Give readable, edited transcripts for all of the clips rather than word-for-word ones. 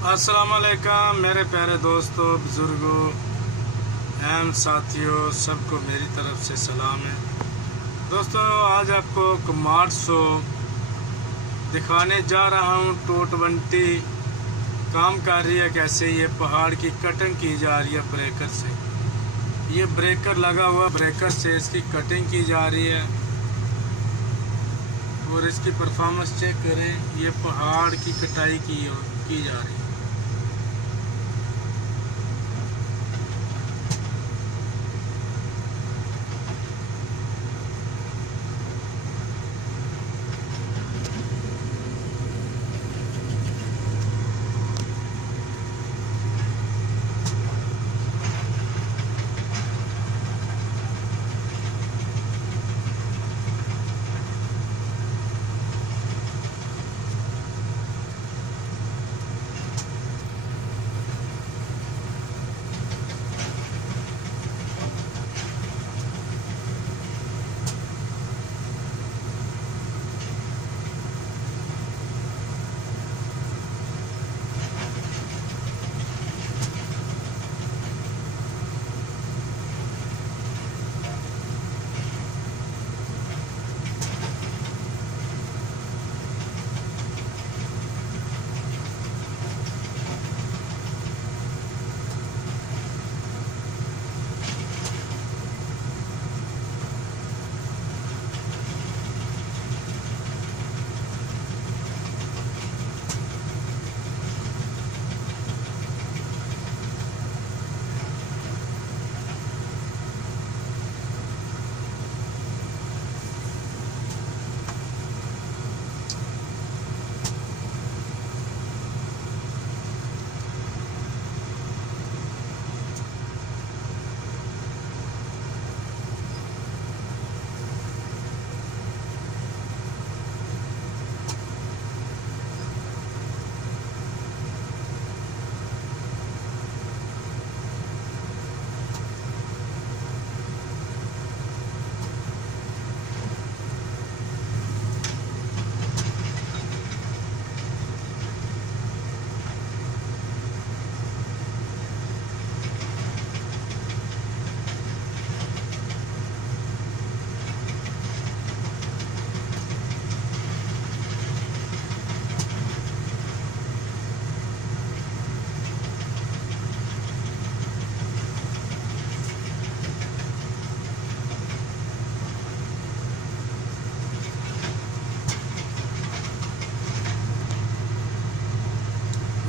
अस्सलाम वालेकुम मेरे प्यारे दोस्तों, बुज़ुर्गों एवं साथियों, सबको मेरी तरफ से सलाम है। दोस्तों, आज आपको कमांड शो दिखाने जा रहा हूँ। 220 काम कर रही है, कैसे ये पहाड़ की कटिंग की जा रही है ब्रेकर से। ये ब्रेकर लगा हुआ, ब्रेकर से इसकी कटिंग की जा रही है और इसकी परफॉर्मेंस चेक करें। ये पहाड़ की कटाई की जा रही है।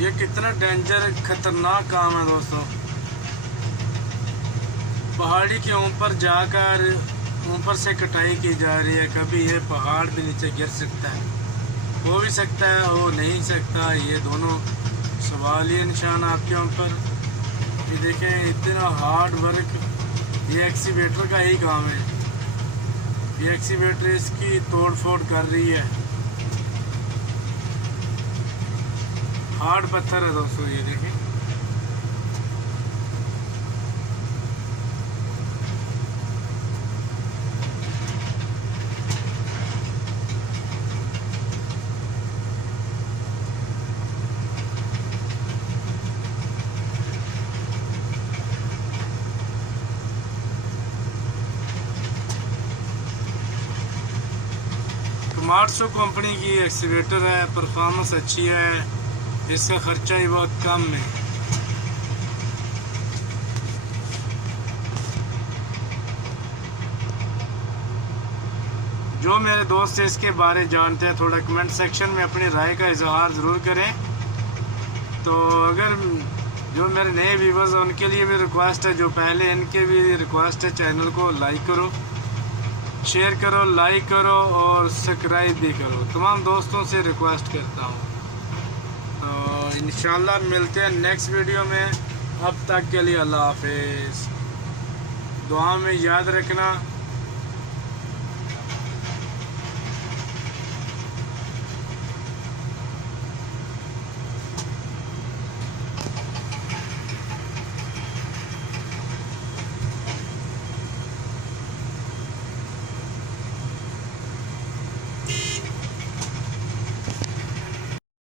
ये कितना डेंजर खतरनाक काम है दोस्तों। पहाड़ी के ऊपर जाकर ऊपर से कटाई की जा रही है। कभी ये पहाड़ भी नीचे गिर सकता है, हो भी सकता है, हो नहीं सकता। ये दोनों सवालिया निशान आपके ऊपर। ये देखें, इतना हार्ड वर्क। ये एक्सीवेटर का ही काम है। ये एक्सीवेटर इसकी तोड़ फोड़ कर रही है। हार्ड पत्थर है दोस्तों, ये देखें। कमांड कंपनी की एक्सीवेटर है, परफॉर्मेंस अच्छी है, इसका खर्चा ही बहुत कम है। जो मेरे दोस्त इसके बारे जानते हैं, थोड़ा कमेंट सेक्शन में अपनी राय का इजहार ज़रूर करें। तो अगर जो मेरे नए व्यूवर्स हैं उनके लिए भी रिक्वेस्ट है, जो पहले इनके भी रिक्वेस्ट है, चैनल को लाइक करो, शेयर करो, लाइक करो और सब्सक्राइब भी करो। तमाम दोस्तों से रिक्वेस्ट करता हूँ। तो इंशाल्लाह मिलते हैं नेक्स्ट वीडियो में। अब तक के लिए अल्लाह हाफिज़। दुआ में याद रखना।